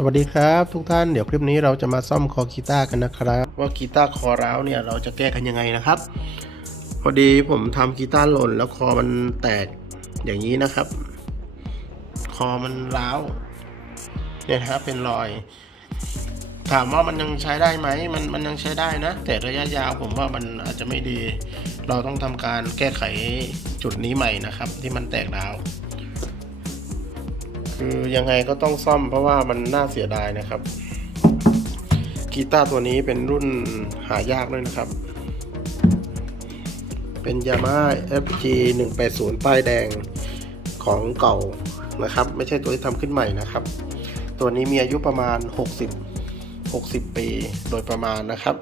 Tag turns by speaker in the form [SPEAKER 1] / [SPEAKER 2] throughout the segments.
[SPEAKER 1] สวัสดีครับทุกท่านเดี๋ยวคลิปนี้เราจะมาซ่อมคอกีตาร์กันนะครับ ว่ากีตาร์คอร้าวเนี่ยเราจะแก้กันยังไงนะครับ พอดีผมทำกีตาร์หล่นแล้วคอมันแตกอย่างนี้นะครับ คอมันร้าวเนี่ยนะครับเป็นรอย ถามว่ามันยังใช้ได้ไหมมันมันยังใช้ได้นะ แต่ระยะยาวผมว่ามันอาจจะไม่ดี เราต้องทำการแก้ไขจุดนี้ใหม่นะครับ ที่มันแตกร้าว คือยังไงก็ต้องซ่อมเพราะว่ามันน่าเสียดายนะครับ กีตาร์ตัวนี้เป็นรุ่นหายากด้วยนะครับ เป็น Yamaha FG 180ป้ายแดงของเก่านะครับ ไม่ใช่ตัวที่ทำขึ้นใหม่นะครับ ตัวนี้มีอายุประมาณ 60 60 ปีโดยประมาณนะครับ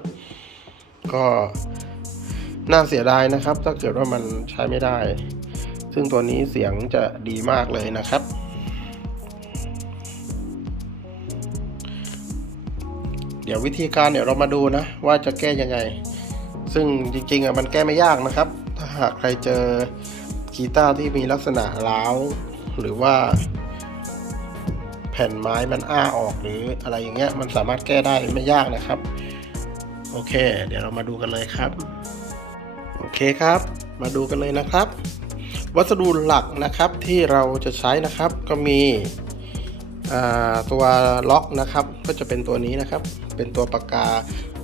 [SPEAKER 1] ก็น่าเสียดายนะครับ ถ้าเกิดว่ามันใช้ไม่ได้ ซึ่งตัวนี้เสียงจะดีมากเลยนะครับ เดี๋ยววิธีการเดี๋ยวเรามาดูนะ ว่าจะแก้ยังไง ซึ่งจริงๆอะมันแก้ไม่ยากนะครับ ถ้าหากใครเจอกีตาร์ที่มีลักษณะร้าวหรือว่า แผ่นไม้มันอ้าออกหรืออะไรอย่างเงี้ยมันสามารถแก้ได้ไม่ยากนะครับ โอเค เดี๋ยวเรามาดูกันเลยครับ โอเคครับ มาดูกันเลยนะครับ วัสดุหลักนะครับที่เราจะใช้นะครับก็มี ตัวล็อกนะครับก็จะเป็นตัวนี้นะครับ เป็นตัวปากกา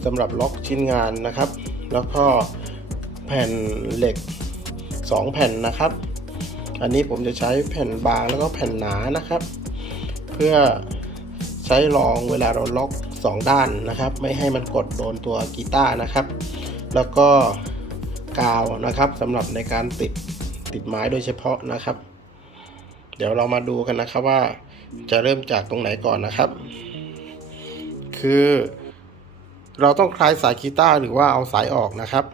[SPEAKER 1] สำหรับล็อกชิ้นงานนะครับ แล้วก็แผ่นเหล็ก 2 แผ่นนะครับ อันนี้ผมจะใช้แผ่นบางแล้วก็แผ่นหนานะครับ เพื่อใช้รองเวลาเราล็อก 2 ด้านนะครับ ไม่ให้มันกดโดนตัวกีตาร์นะครับ แล้วก็กาวนะครับสำหรับในการติดติดไม้โดยเฉพาะนะครับ เดี๋ยวเรามาดูกันนะครับว่า จะเริ่มจากตรงไหนก่อนนะครับ คือ เราต้องคลายสายกีตาร์หรือว่าเอาสายออกนะครับ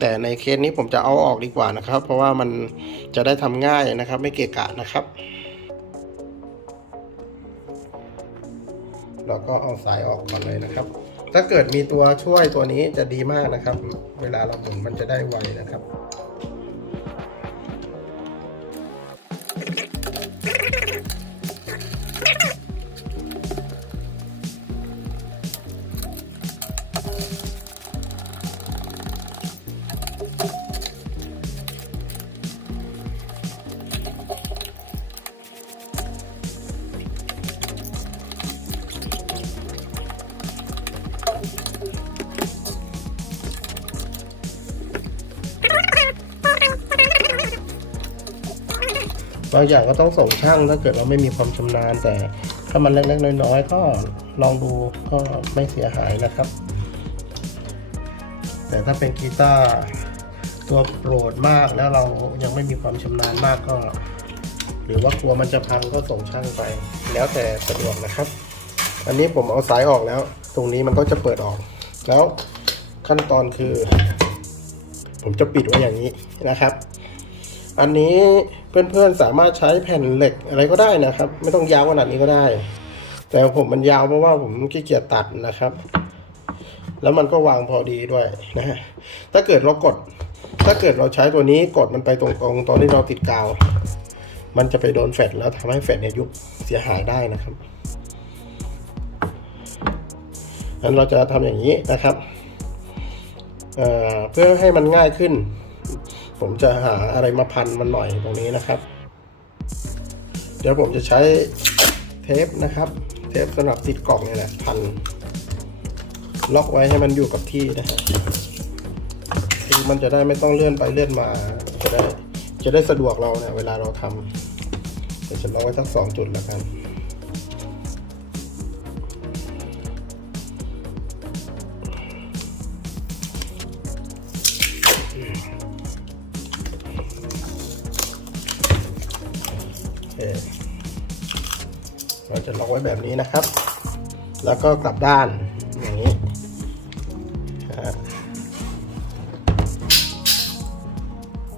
[SPEAKER 1] แต่ในเคสนี้ผมจะเอาออกดีกว่านะครับ เพราะว่ามันจะได้ทำง่ายนะครับ ไม่เกะกะนะครับ เราก็เอาสายออกก่อนเลยนะครับ ถ้าเกิดมีตัวช่วยตัวนี้จะดีมากนะครับ เวลาเราหมุนมันจะได้ไวนะครับ บางอย่างก็ต้องส่งช่างถ้าเกิดเราไม่มีความชำนาญ แต่ถ้ามันเล็กๆน้อยๆก็ลองดูก็ไม่เสียหายนะครับ แต่ถ้าเป็นกีตาร์ตัวโปรดมากแล้วเรายังไม่มีความชำนาญมากก็ หรือว่ากลัวมันจะพังก็ส่งช่างไป แล้วแต่สะดวกนะครับ อันนี้ผมเอาสายออกแล้ว ตรงนี้มันก็จะเปิดออก แล้วขั้นตอนคือ ผมจะปิดไว้อย่างนี้นะครับ อันนี้เพื่อนๆสามารถใช้แผ่นเหล็กอะไรก็ได้นะครับ ไม่ต้องยาวขนาดนี้ก็ได้ แต่ผมมันยาวเพราะว่าผมขี้เกียจตัดนะครับ แล้วมันก็วางพอดีด้วยนะฮะถ้าเกิดเรากด ถ้าเกิดเราใช้ตัวนี้กดมันไปตรงๆตอนที่เราติดกาว มันจะไปโดนแฟลชแล้วทำให้แฟลชเนี่ยยุบเสียหายได้นะครับอันเราจะทำอย่างนี้นะครับเเพื่อให้มันง่ายขึ้น ผมจะหาอะไรมาพันมันหน่อยตรงนี้นะครับ เดี๋ยวผมจะใช้เทปนะครับ เทปสำหรับติดกล่องนี่แหละพัน ล็อกไว้ให้มันอยู่กับที่นะฮะคือมันจะได้ไม่ต้องเลื่อนไปเลื่อนมาจะได้จะได้สะดวกเราเนี่ยเวลาเราทำเดี๋ยวฉันล็อกไว้ทั้งสองจุดแล้วกัน เคเราจะล็อกไว้แบบนี้นะครับ แล้วก็กลับด้านอย่างนี้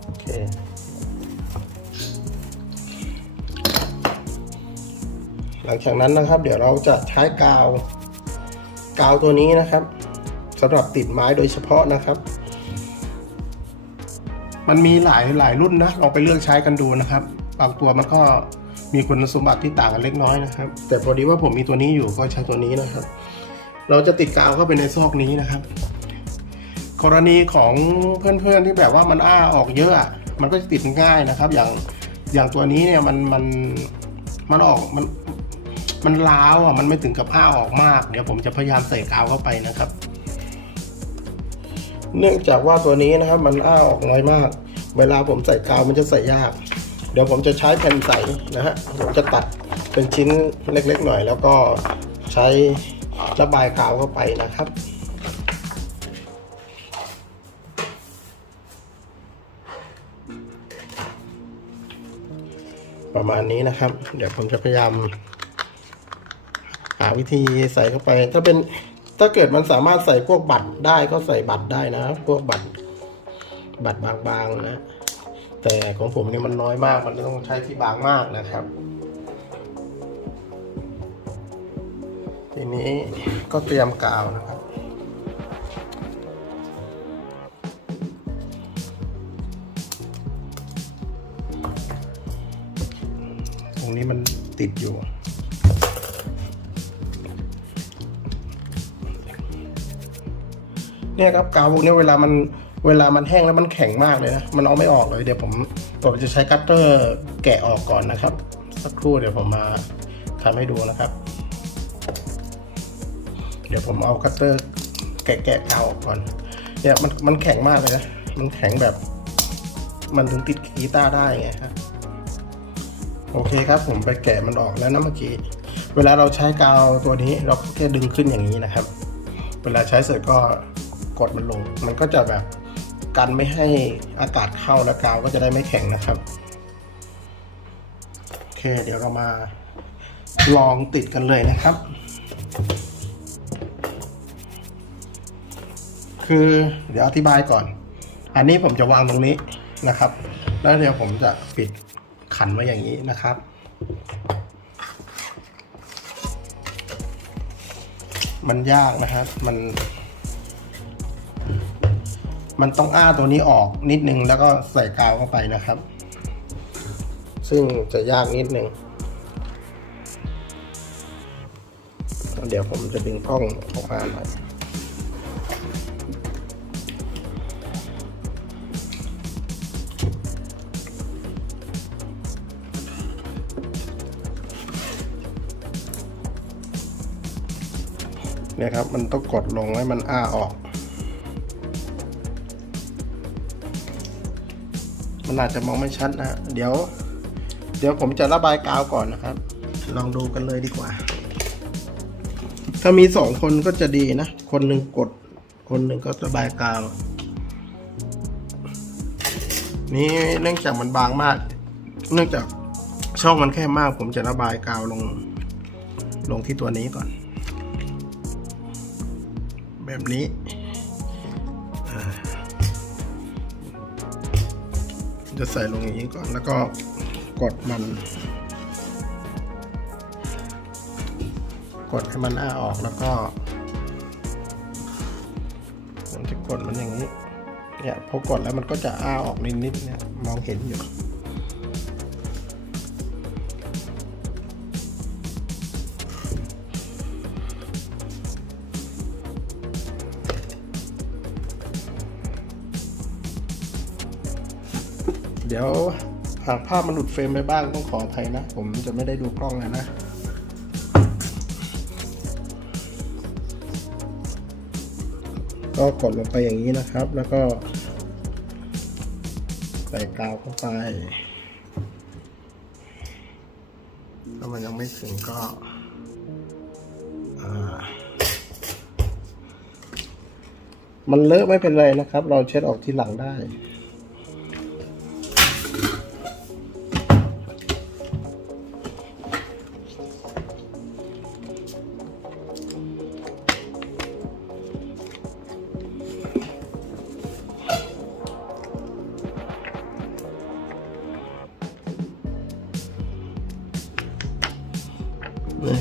[SPEAKER 1] โอเคหลังจากนั้นนะครับ เดี๋ยวเราจะใช้กาว กาวตัวนี้นะครับสำหรับติดไม้โดยเฉพาะนะครับ มันมีหลายหลายรุ่นนะลองไปเลือกใช้กันดูนะครับ บางตัวมันก็มีคุณสมบัติที่ต่างกันเล็กน้อยนะครับ แต่พอดีว่าผมมีตัวนี้อยู่ก็ใช้ตัวนี้นะครับ เราจะติดกาวเข้าไปในซอกนี้นะครับ กรณีของเพื่อนๆที่แบบว่ามันอ้าออกเยอะ มันก็จะติดง่ายนะครับ อย่างอย่างตัวนี้เนี่ยมันมันมันออกมันมันล้าวอะมันไม่ถึงกับอ้าออกมากเดี๋ยวผมจะพยายามใส่กาวเข้าไปนะครับ เนื่องจากว่าตัวนี้นะครับ มันอ้าออกน้อยมาก เวลาผมใส่กาวมันจะใส่ยาก ดี๋ยวผมจะใช้แผ่นใสนะฮะผมจะตัดเป็นชิ้นเล็กๆหน่อย แล้วก็ใช้ระบายกาวเข้าไปนะครับประมาณนี้นะครับ เดี๋ยวผมจะพยายามหาวิธีใส่เข้าไป ถ้าเป็นถ้าเกิดมันสามารถใส่พวกบัตรได้ก็ใส่บัตรได้นะ พวกบัตรบัตรบางๆนะ แต่ของผมเนี่ยมันน้อยมาก มันต้องใช้ที่บางมากนะครับ ทีนี้ก็เตรียมกาวนะครับ ตรงนี้มันติดอยู่เนี่ยครับกาวพวกนี้เวลามัน เวลามันแห้งแล้วมันแข็งมากเลยนะ มันเอาไม่ออกเลย เดี๋ยวผมผมจะใช้คัตเตอร์แกะออกก่อนนะครับ สักครู่เดี๋ยวผมมาทำให้ดูนะครับ เดี๋ยวผมเอาคัตเตอร์แกะแกะกาวออกก่อน เนี่ยมันมันแข็งมากเลยนะ มันแข็งแบบ มันถึงติดกีตาร์ได้ไงครับ โอเคครับผมไปแกะมันออกแล้วนะเมื่อกี้ เวลาเราใช้กาวตัวนี้เราก็แค่ดึงขึ้นอย่างนี้นะครับ เวลาใช้เสร็จก็กดมันลง มันก็จะแบบ กันไม่ให้อากาศเข้าแล้วกาวก็จะได้ไม่แข็งนะครับโอเค เดี๋ยวเรามาลองติดกันเลยนะครับ คือเดี๋ยวอธิบายก่อน อันนี้ผมจะวางตรงนี้นะครับ แล้วเดี๋ยวผมจะปิดขันไว้อย่างนี้นะครับมันยากนะครับ มัน มันต้องอ้าตัวนี้ออกนิดนึงแล้วก็ใส่กาวเข้าไปนะครับ ซึ่งจะยากนิดนึงเดี๋ยวผมจะดึงกล้องออกมาหน่อยเนี่ยครับ มันต้องกดลงให้มันอ้าออก มันอาจจะมองไม่ชัดนะเดี๋ยว เดี๋ยวผมจะระบายกาวก่อนนะครับ ลองดูกันเลยดีกว่า ถ้ามีสองคนก็จะดีนะ คนหนึ่งกด คนหนึ่งก็ระบายกาว นี่เนื่องจากมันบางมาก เนื่องจากช่องมันแคบมาก ผมจะระบายกาวลง ลงที่ตัวนี้ก่อน แบบนี้ จะใส่ลงอย่างนี้ก่อนแล้วก็กดมัน กดให้มันอ้าออกแล้วก็ผมจะกดมันอย่างนี้เนี่ยพอกดแล้วมันก็จะอ้าออกนิดๆเนี่ยมองเห็นอยู่ ดี๋ยวหากภาพมันหลุดเฟรมไปบ้างต้องขออภัยนะ ผมจะไม่ได้ดูกล้องเลยนะก็กดลงไปอย่างนี้นะครับ แล้วก็ ใส่กาวเข้าไป ถ้ามันยังไม่ถึงก็มันเลอะไม่เป็นไรนะครับ เราเช็ดออกทีหลังได้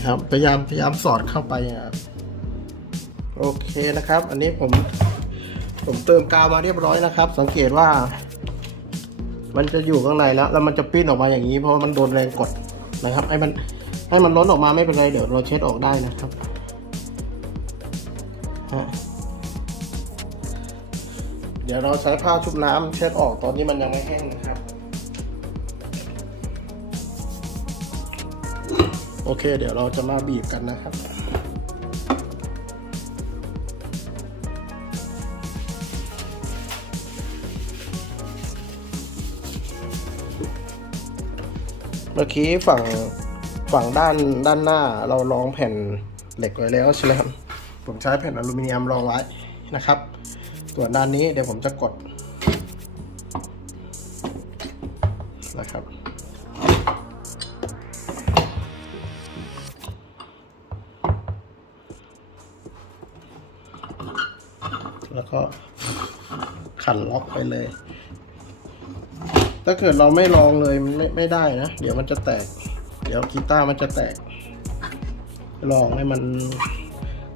[SPEAKER 1] ครับพยายามพยายามสอดเข้าไปนะครับโอเคนะครับ อันนี้ผมผมเติมกาวมาเรียบร้อยนะครับ สังเกตว่า มันจะอยู่ข้างในแล้ว แล้วมันจะปิ้นออกมาอย่างนี้ เพราะว่ามันโดนแรงกดนะครับให้มันให้มันล้นออกมาไม่เป็นไรเดี๋ยวเราเช็ดออกได้นะครับเดี๋ยวเราใช้ผ้าชุบน้ำเช็ดออกตอนนี้มันยังไม่แห้งนะครับ โอเค เดี๋ยวเราจะมาบีบกันนะครับ เมื่อกี้ฝั่งฝั่งด้านด้านหน้าเรารองแผ่นเหล็กไว้แล้วใช่ไหมครับผมใช้แผ่นอลูมิเนียมรองไว้นะครับส่วนด้านนี้เดี๋ยวผมจะกดนะครับ ล็อกไปเลย ถ้าเกิดเราไม่ลองเลยมันไม่ไม่ได้นะ เดี๋ยวมันจะแตก เดี๋ยวกีตาร์มันจะแตก ลองให้มัน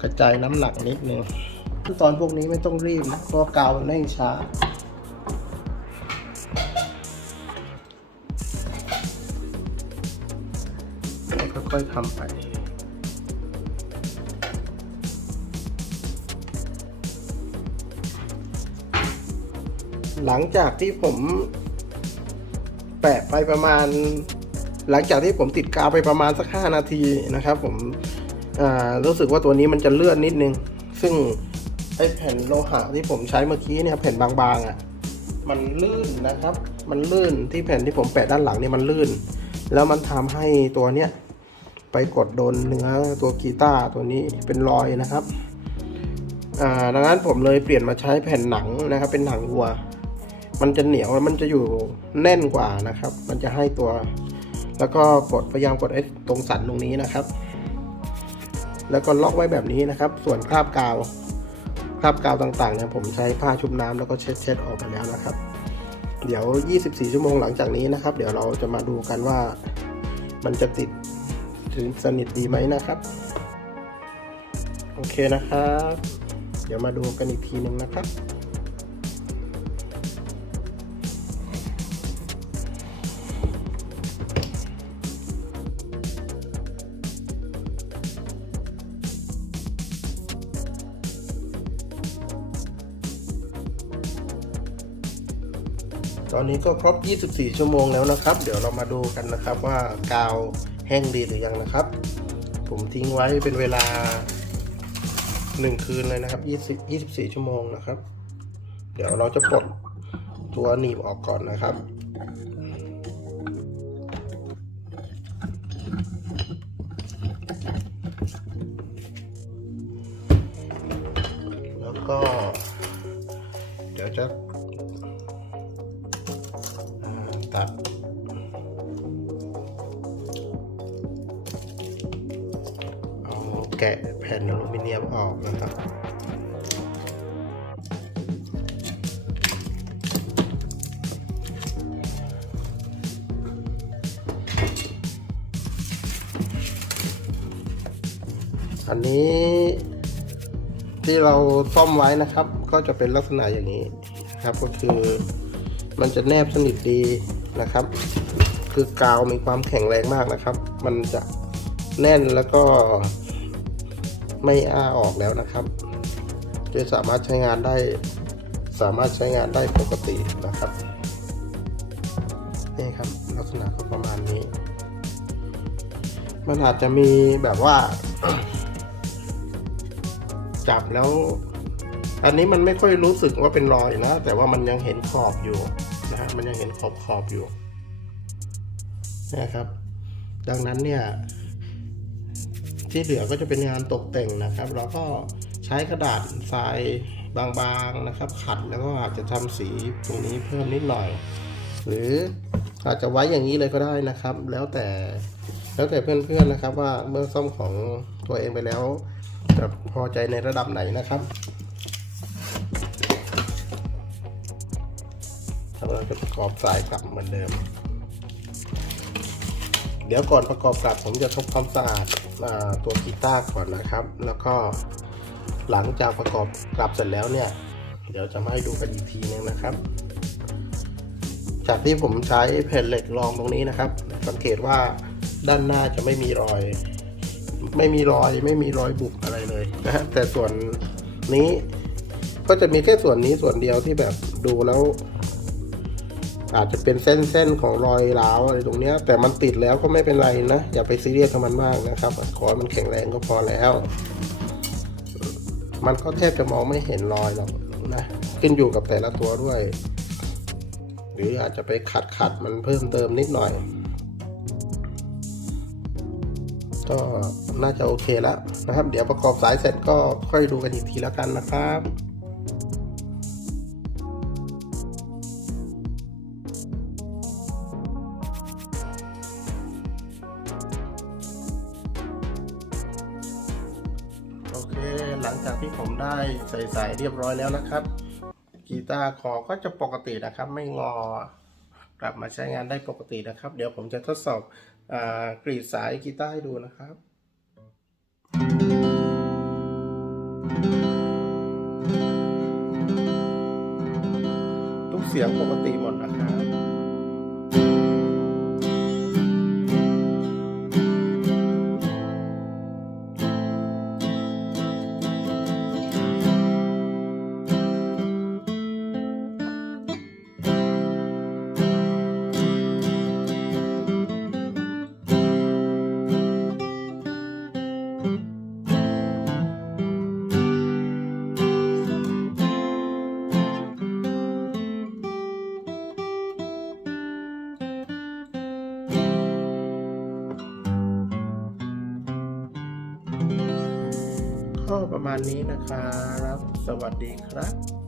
[SPEAKER 1] กระจายน้ำหนักนิดนึงขั้นตอนพวกนี้ไม่ต้องรีบนะเพราะกาวมันเร่งช้าค่อยๆทำไป หลังจากที่ผมแปะไปประมาณ หลังจากที่ผมติดกาวไปประมาณสักห้านาทีนะครับ ผมรู้สึกว่าตัวนี้มันจะเลื่อนนิดนึง ซึ่งไอแผ่นโลหะที่ผมใช้เมื่อกี้เนี่ยแผ่นบางๆอะ่ะมันลื่นนะครับ มันลื่นที่แผ่นที่ผมแปะด้านหลังเนี่ยมันลื่น แล้วมันทำให้ตัวเนี้ยไปกดโดนเนื้อตัวกีตาร์ตัวนี้เป็นรอยนะครับดังนั้นผมเลยเปลี่ยนมาใช้แผ่นหนังนะครับ เป็นหนังวัว มันจะเหนียวมันจะอยู่แน่นกว่านะครับ มันจะให้ตัว แล้วก็กดพยายามกดไอ้ตรงสันตรงนี้นะครับ แล้วก็ล็อกไว้แบบนี้นะครับ ส่วนคราบกาวคราบกาวต่างๆเนี่ยผมใช้ผ้าชุบน้ำแล้วก็เช็ดเช็ดออกไปแล้วนะครับ เดี๋ยว 24 ชั่วโมงหลังจากนี้นะครับ เดี๋ยวเราจะมาดูกันว่ามันจะติดถึงสนิทดีไหมนะครับ โอเคนะครับ เดี๋ยวมาดูกันอีกทีหนึ่งนะครับ อนนี้ก็ครบ 24 ชั่วโมงแล้วนะครับ เดี๋ยวเรามาดูกันนะครับว่ากาวแห้งดีหรือยังนะครับ ผมทิ้งไว้เป็นเวลา 1 คืนเลยนะครับ 20 24 ชั่วโมงนะครับ เดี๋ยวเราจะปลดตัวหนีบออกก่อนนะครับแล้วก็ เดี๋ยวจะ แกะแผ่นอลูมิเนียมออกนะครับอันนี้ที่เราซ่อมไว้นะครับ ก็จะเป็นลักษณะอย่างนี้นะครับ ก็คือมันจะแนบสนิทดีนะครับ คือกาวมีความแข็งแรงมากนะครับ มันจะแน่นแล้วก็ ไม่อ้าออกแล้วนะครับจะสามารถใช้งานได้ สามารถใช้งานได้ปกตินะครับนี่ครับลักษณะก็ประมาณนี้ มันอาจจะมีแบบว่า จับแล้ว อันนี้มันไม่ค่อยรู้สึกว่าเป็นรอยนะ แต่ว่ามันยังเห็นขอบอยู่นะฮะมันยังเห็นขอบขอบอยู่นะครับ ดังนั้นเนี่ย ที่เหลือก็จะเป็นงานตกแต่งนะครับ เราก็ใช้กระดาษทรายบางๆนะครับ ขัดแล้วก็อาจจะทำสีตรงนี้เพิ่มนิดหน่อย หรืออาจจะไว้อย่างนี้เลยก็ได้นะครับ แล้วแต่แล้วแต่เพื่อนๆนะครับ ว่าเมื่อซ่อมของตัวเองไปแล้วจะพอใจในระดับไหนนะครับเราจะประกอบสายกลับเหมือนเดิม เดี๋ยวก่อนประกอบกลับผมจะทำความสะอาดตัวกีตาร์ก่อนนะครับ แล้วก็หลังจากประกอบกลับเสร็จแล้วเนี่ย เดี๋ยวจะมาให้ดูกันอีกทีนึงนะครับ จากที่ผมใช้แผ่นเหล็กรองตรงนี้นะครับ สังเกตว่าด้านหน้าจะไม่มีรอย ไม่มีรอยไม่มีรอยบุบอะไรเลยนะฮะแต่ส่วนนี้ก็จะมีแค่ส่วนนี้ส่วนเดียวที่แบบดูแล้ว อาจจะเป็นเส้นๆของรอยร้าวอะไรตรงเนี้ย แต่มันติดแล้วก็ไม่เป็นไรนะ อย่าไปซีเรียสกับมันมากนะครับขอให้มันแข็งแรงก็พอแล้ว มันก็แทบจะมองไม่เห็นรอยหรอกนะขึ้นอยู่กับแต่ละตัวด้วย หรืออาจจะไปขัดขัดๆมันเพิ่มเติมนิดหน่อย ก็น่าจะโอเคแล้วนะครับ เดี๋ยวประกอบสายเสร็จก็ค่อยดูกันอีกทีแล้วกันนะครับ ใส่สายเรียบร้อยแล้วนะครับกีตาร์คอก็จะปกตินะครับ ไม่งอกลับมาใช้งานได้ปกตินะครับ เดี๋ยวผมจะทดสอบอกรีดสายกีตาร์ให้ดูนะครับทุกเสียงปกติ นี้นะครับ สวัสดีครับ